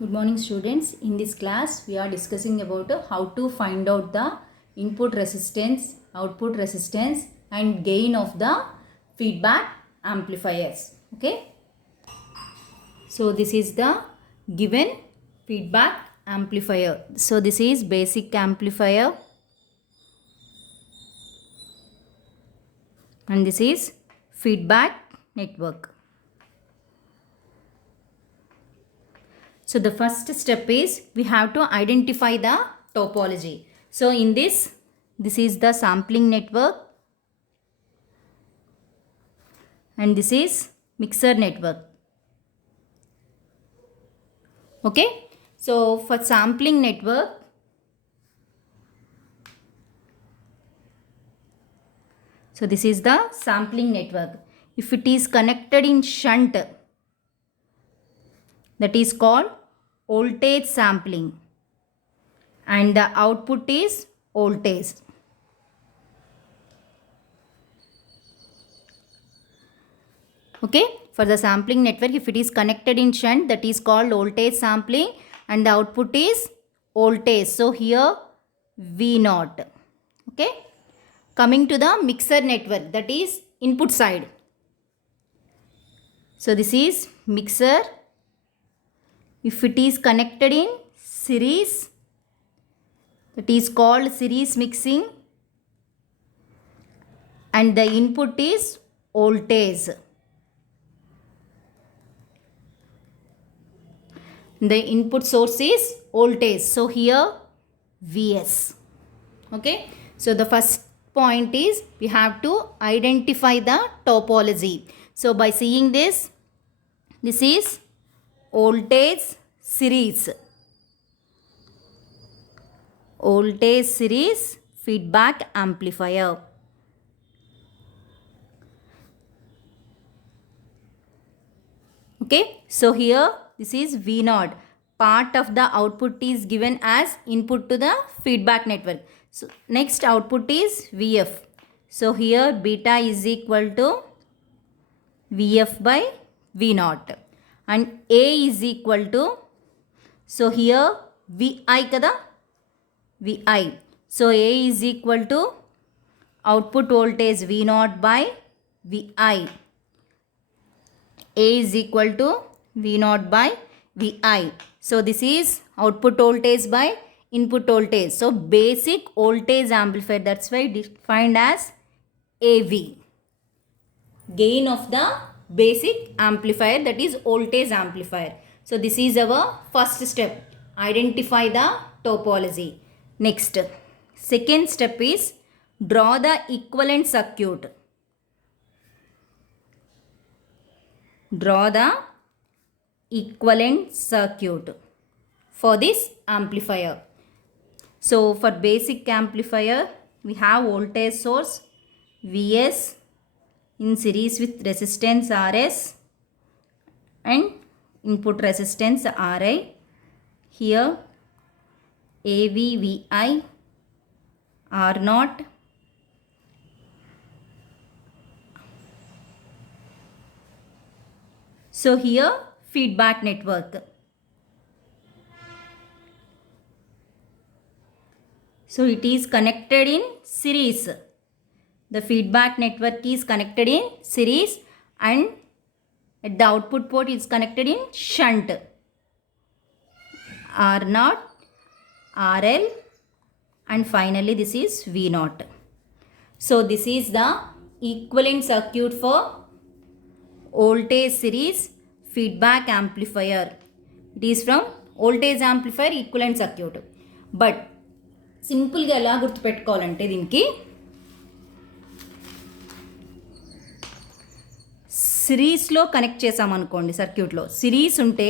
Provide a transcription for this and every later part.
Good morning students. In this class we are discussing about how to find out the input resistance, output resistance and gain of the feedback amplifiers. Okay. So this is the given feedback amplifier. So this is basic amplifier and this is feedback network. So the first step is we have to identify the topology. So in this is the sampling network and this is mixer network. Okay. So for sampling network, so this is the sampling network. If it is connected in shunt, that is called voltage sampling and the output is voltage. Okay, for the sampling network, if it is connected in shunt, that is called voltage sampling and the output is voltage. So here V0. Okay, coming to the mixer network, that is input side. So this is mixer. If it is connected in series, that is called series mixing and the input is voltage. The input source is voltage. So here Vs. Okay. So the first point is we have to identify the topology. So by seeing this is voltage series. Voltage series feedback amplifier. Okay. So here this is V0. Part of the output is given as input to the feedback network. So next output is Vf. So here beta is equal to Vf by V0 and A is equal to, so here Vi kada, Vi. So A is equal to output voltage V0 by Vi. A is equal to V0 by Vi. So this is output voltage by input voltage. So basic voltage amplifier, that's why defined as AV. Gain of the basic amplifier, that is voltage amplifier. So this is our first step. Identify the topology. Next, second step is draw the equivalent circuit. Draw the equivalent circuit for this amplifier. So for basic amplifier, we have voltage source Vs in series with resistance Rs and input resistance Ri. Here AV, Vi, R0. So here feedback network. So it is connected in series. The feedback network is connected in series and at the output port is connected in shunt. R0, RL and finally this is V0. So this is the equivalent circuit for voltage series feedback amplifier. It is from voltage amplifier equivalent circuit. But simple ga ela gurtu pettukovalante dinki సిరీస్లో connect చేసామనుకోండి, సర్క్యూట్లో series ఉంటే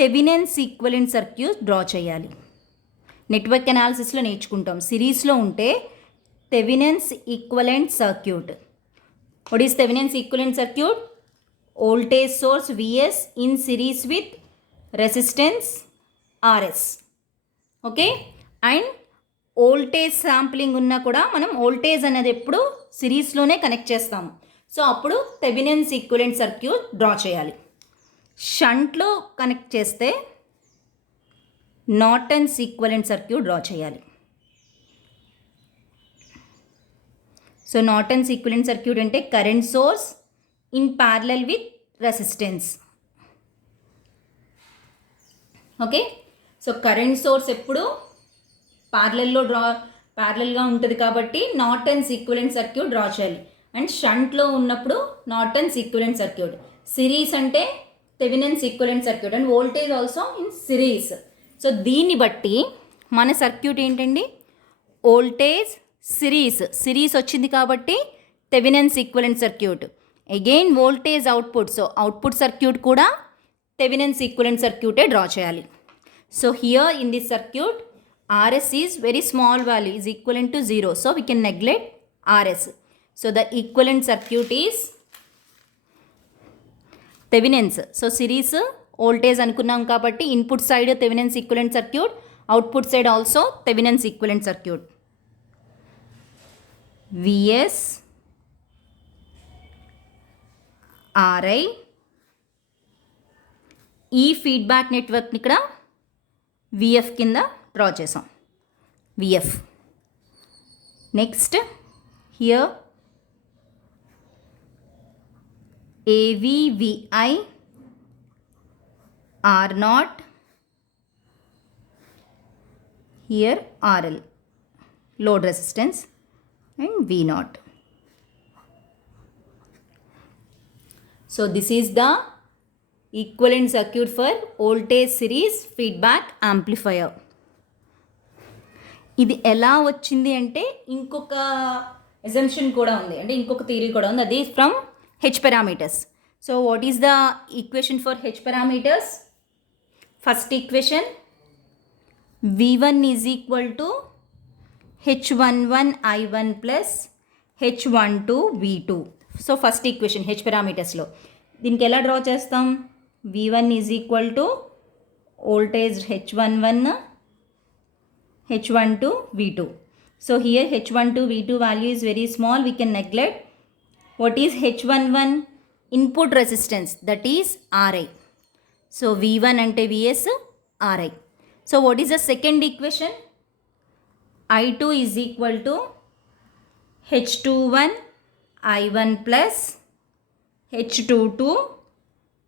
Thevenin's equivalent circuit draw చేయాలి. Network అనాలిసిస్లో నేర్చుకుంటాం. సిరీస్లో ఉంటే Thevenin's equivalent circuit. What is Thevenin's equivalent circuit? Voltage source Vs in series with resistance Rs. Okay. And voltage sampling ఉన్నా కూడా మనం వోల్టేజ్ అనేది ఎప్పుడు సిరీస్లోనే కనెక్ట్ చేస్తాము. సో అప్పుడు థెవెనిన్స్ ఈక్వివలెంట్ సర్క్యూట్ డ్రా చేయాలి. షంట్లో కనెక్ట్ చేస్తే నార్టన్స్ ఈక్వలెంట్ సర్క్యూట్ డ్రా చేయాలి. సో నార్టన్స్ ఈక్వలెంట్ సర్క్యూట్ అంటే current source in parallel with resistance. Okay, so current source ఎప్పుడు ప్యారలల్గా ఉంటుంది కాబట్టి నార్టన్స్ ఈక్వలెంట్ సర్క్యూట్ డ్రా చేయాలి. అండ్ షంట్లో ఉన్నప్పుడు నార్టన్స్ ఈక్వలెంట్ సర్క్యూట్. సిరీస్ అంటే Thevenin's equivalent circuit and voltage also in series. So దీన్ని బట్టి మన సర్క్యూట్ ఏంటండి, వోల్టేజ్ సిరీస్ వచ్చింది కాబట్టి Thevenin's equivalent circuit. Again voltage output, so output circuit కూడా థెవెనిన్స్ ఈక్వలెంట్ సర్క్యూటే డ్రా చేయాలి. So here in this circuit RS is very small value is equivalent to 0. So we can neglect RS. So the equivalent circuit is Thevenins. So series voltage anukunnam kabatti input side Thevenins equivalent circuit, output side also Thevenins equivalent circuit. VS RI ఈ feedback నెట్వర్క్ని ఇక్కడ VF కింద draw చేసాం. VF. Next here AVVI R0, here RL load resistance and V0. So this is the equivalent circuit for voltage series feedback amplifier. ఇది ఎలా వచ్చింది అంటే ఇంకొక assumption కూడా ఉంది, అంటే ఇంకొక థియరీ కూడా ఉంది, అది from H parameters. So what is the equation for H parameters? First equation V1 is equal to H11 I1 plus H12 V2. So first equation H పారామీటర్స్లో దీనికి ఎలా డ్రా చేస్తాం? V1 is equal to voltage H11 H12 V2. So here H12 V2 value is very small, we can neglect. What is H11? Input resistance, that is RI. So V1 ante VS RI. So what is the second equation? I2 is equal to H21 I1 plus H22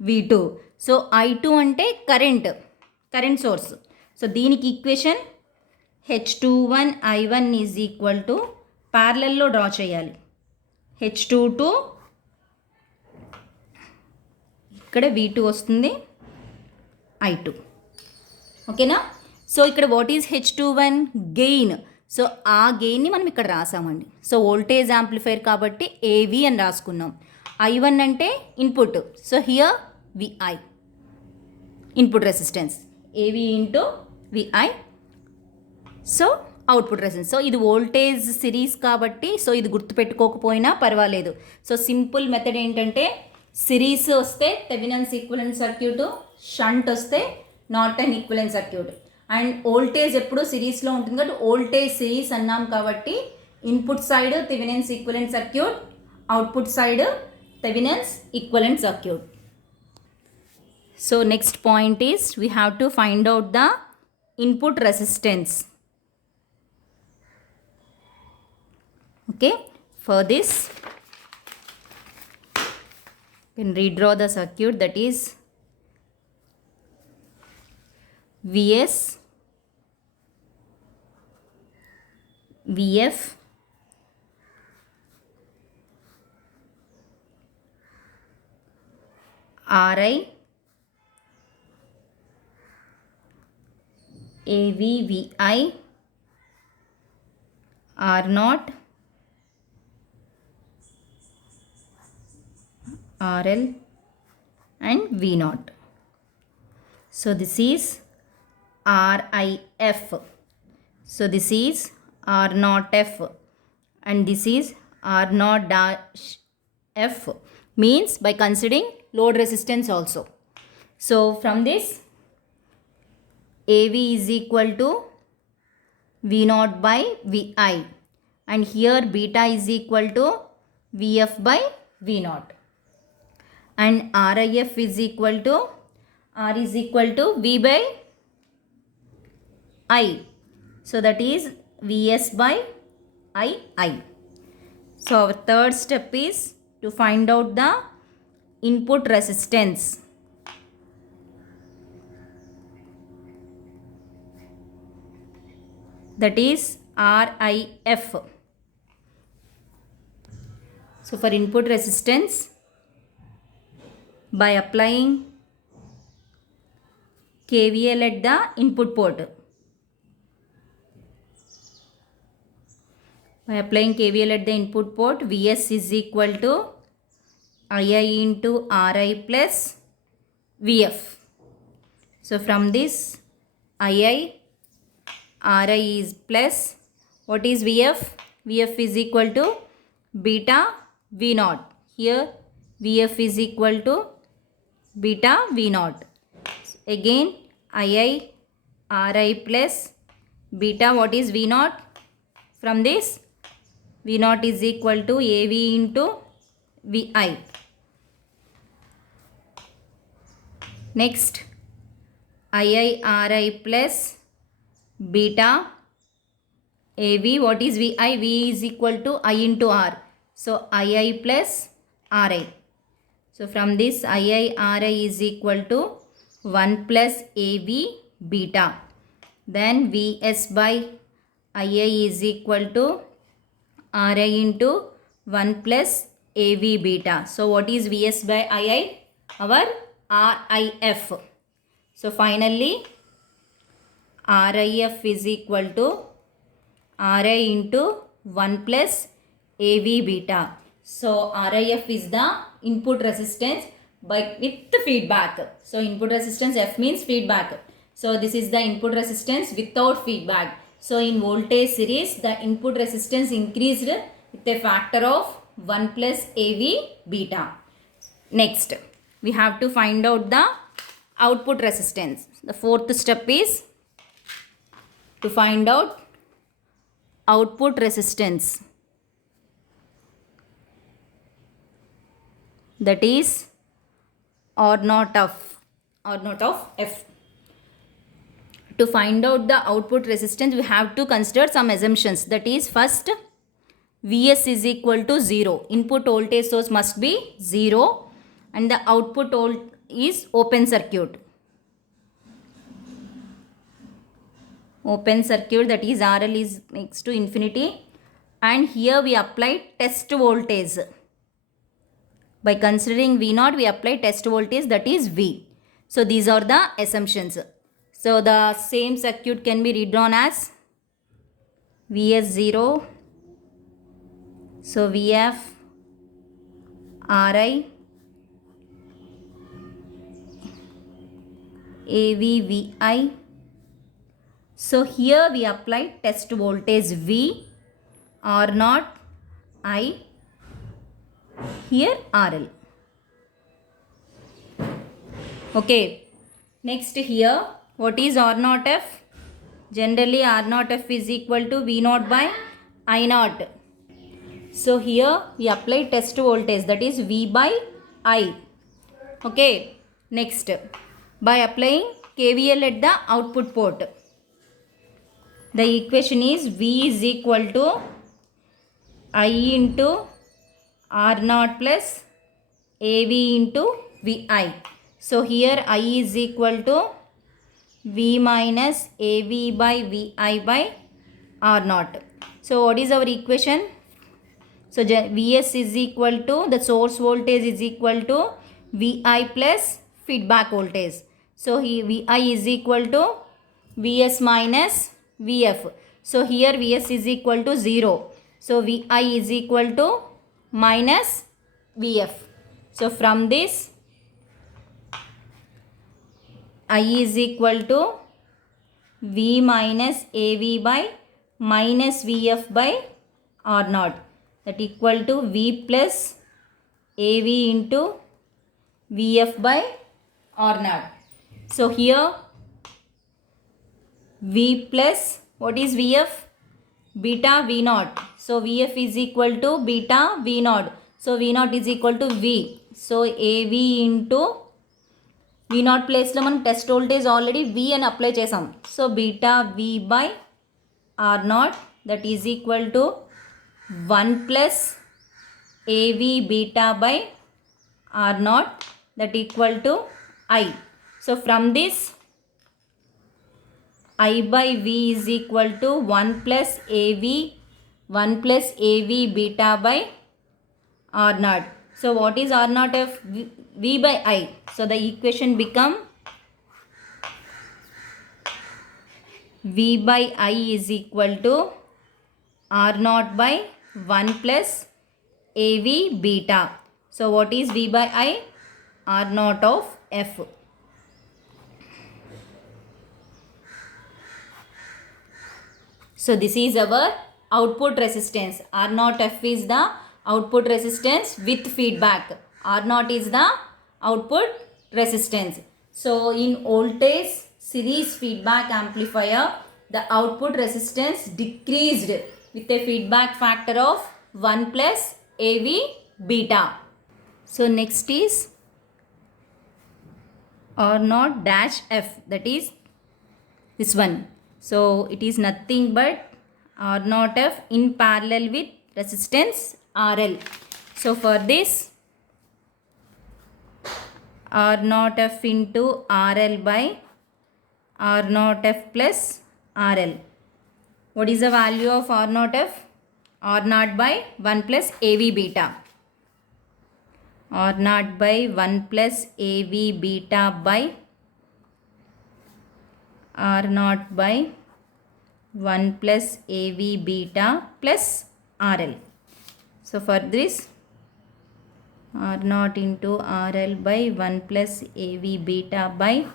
V2. So I2 ante current source. So దీనికి equation H21 I1 is equal to ప్యారలల్లో draw చేయాలి. H22 ఇక్కడ V2 వస్తుంది, I2. ఓకేనా? So ఇక్కడ what is H21? Gain. So ఆ గెయిన్ని మనం ఇక్కడ రాసామండి. సో వోల్టేజ్ యాంప్లిఫైర్ కాబట్టి AV అని రాసుకున్నాం. I1 అంటే input, so here VI input resistance, AV into VI. So output resistance. So ఇది వోల్టేజ్ సిరీస్ కాబట్టి సో ఇది గుర్తుపెట్టుకోకపోయినా పర్వాలేదు. సో సింపుల్ మెథడ్ ఏంటంటే సిరీస్ వస్తే థెవెనిన్స్ ఈక్వలెంట్ సర్క్యూట్, షంట్ వస్తే Norton equivalent circuit. And voltage ఎప్పుడు సిరీస్లో ఉంటుంది కాబట్టి వోల్టేజ్ సిరీస్ అన్నాం కాబట్టి input side Thevenin's equivalent circuit, output side Thevenin's equivalent circuit. So next point is we have to find out the input resistance. Okay, for this you can redraw the circuit, that is VS VF RI AVVI R0 RL and V0. So this is RIF. So this is R0F and this is R0-F, means by considering load resistance also. So from this AV is equal to V0 by VI and here beta is equal to VF by V0. And RIF is equal to, R is equal to V by I. So that is Vs by I. So our third step is to find out the input resistance. That is RIF. So for input resistance, by applying KVL at the input port. By applying KVL at the input port, Vs is equal to II into Ri plus Vf. So from this, Ri is plus, what is Vf? Vf is equal to beta V naught. Here Vf is equal to beta V naught. Again Ri plus beta, what is V naught? From this, V naught is equal to Av into Vi. Next, Ri plus beta Av, what is Vi? V is equal to I into R. So Ii plus Ri. So from this, Ri is equal to 1 plus Av beta. Then Vs by Ii is equal to Ri into 1 plus Av beta. So what is Vs by Ii? Our RIF. So finally, RIF is equal to Ri into 1 plus Av beta. So RIF is the input resistance with feedback. So input resistance, F means feedback. So this is the input resistance without feedback. So in voltage series, the input resistance increased with a factor of 1 plus Av beta. Next, we have to find out the output resistance. The fourth step is to find out output resistance. That is R naught of F. To find out the output resistance, we have to consider some assumptions. That is, first, Vs is equal to 0. Input voltage source must be 0 and the output is open circuit. Open circuit, that is RL is next to infinity, and here we apply test voltage. By considering V0, we apply test voltage, that is V. So these are the assumptions. So the same circuit can be redrawn as Vs0. So Vf, Ri, Av, Vi. So here we apply test voltage V, R0, I, here RL. Okay. Next here, what is R0 F? Generally R0 F is equal to V0 by I0. So here we apply test voltage, that is V by I. Okay. Next, by applying KVL at the output port, the equation is V is equal to I into R0 plus Av into Vi. So here I is equal to V minus Av by Vi by R0. So what is our equation? So Vs is equal to, the source voltage is equal to Vi plus feedback voltage. So here Vi is equal to Vs minus Vf. So here Vs is equal to 0. So Vi is equal to minus Vf. So from this, I is equal to V minus Av by minus Vf by R0. That equal to V plus Av into Vf by R0. So here V plus, what is Vf? Beta V0. So Vf is equal to beta V0. So V0 is equal to V. So Av into V0 ప్లేస్లో మనం test voltage already V అని apply చేసాం. So beta V by R0 that is equal to 1 plus AV beta by R0 that equal to I. So from this I by V is equal to 1 plus AV beta by R0. So what is R0 of V by I? So the equation become V by I is equal to R0 by 1 plus AV beta. So what is V by I? R0 of F. So this is our output resistance. R0 F is the output resistance with feedback. R0 is the output resistance. So in voltage series feedback amplifier, the output resistance decreased with a feedback factor of 1 plus AV beta. So next is R0 dash F, that is this one. So it is nothing but R0 F in parallel with resistance RL. So for this R0 F into RL by R0 F plus RL. What is the value of R0 F? R0 by 1 plus AV beta. R0 by 1 plus AV beta by R0 by 1 plus AV beta plus RL. So for this R0 into RL by 1 plus AV beta by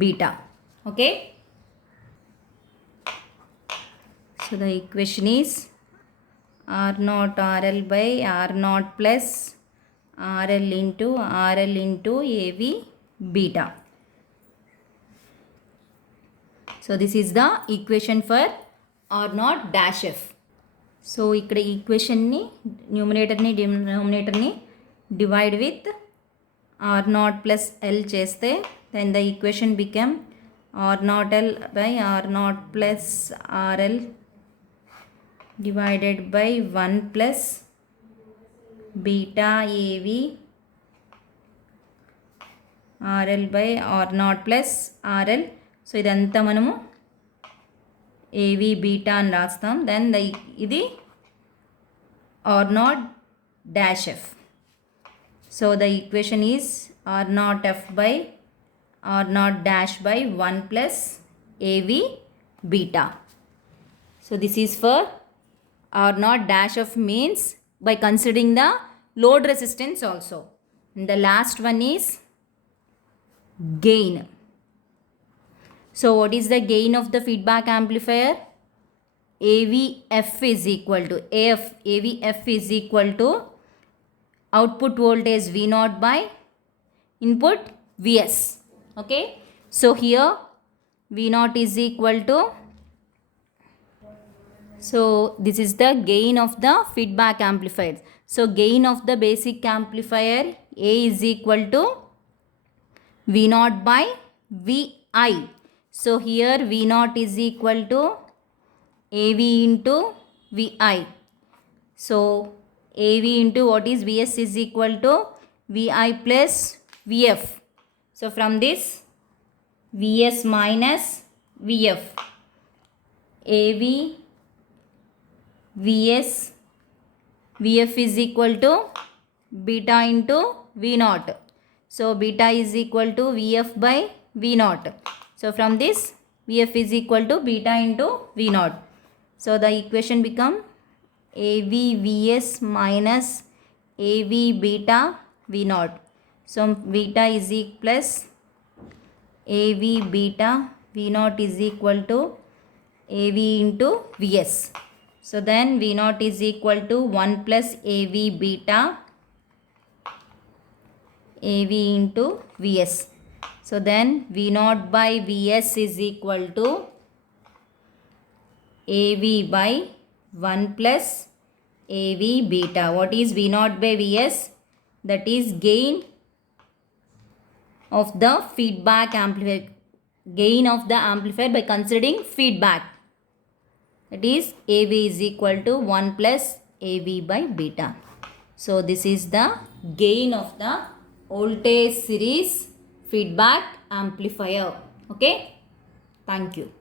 beta. Okay. So the equation is R0 RL by R0 plus RL into AV beta. So this is the equation for R0 dash F. So ఇక్కడ ఈక్వేషన్ని న్యూమరేటర్ని డినామినేటర్ని divide with R0 plus L చేస్తే then the equation became R0 L by R0 plus RL divided by 1 plus beta AV RL by R0 plus RL. So ఇదంతా మనము AV beta అని రాస్తాం. then the ఇది R0 dash F. So the equation is R0 F by R0 dash by 1 plus AV beta. So this is for R0 dash F means by considering the load resistance also. And the last one is gain. So what is the gain of the feedback amplifier? AVF is equal to AVF is equal to output voltage V0 by input Vs. Okay, so here V0 is equal to, so this is the gain of the feedback amplifier. So gain of the basic amplifier A is equal to V0 by Vi. So here V0 is equal to AV into Vi. So AV into what is Vs is equal to Vi plus Vf. So from this Vs minus Vf, AV Vs Vf is equal to beta into V0. So beta is equal to Vf by V0. So from this Vf is equal to beta into V0. So the equation become AV Vs minus AV beta V0. So beta is plus AV beta V0 is equal to AV into Vs. So then V0 is equal to 1 plus AV beta AV into Vs. So then V0 by Vs is equal to AV by 1 plus AV beta. What is V naught by Vs? That is gain of the feedback amplifier. Gain of the amplifier by considering feedback. That is AV is equal to 1 plus AV by beta. So this is the gain of the voltage series feedback amplifier. Okay. Thank you.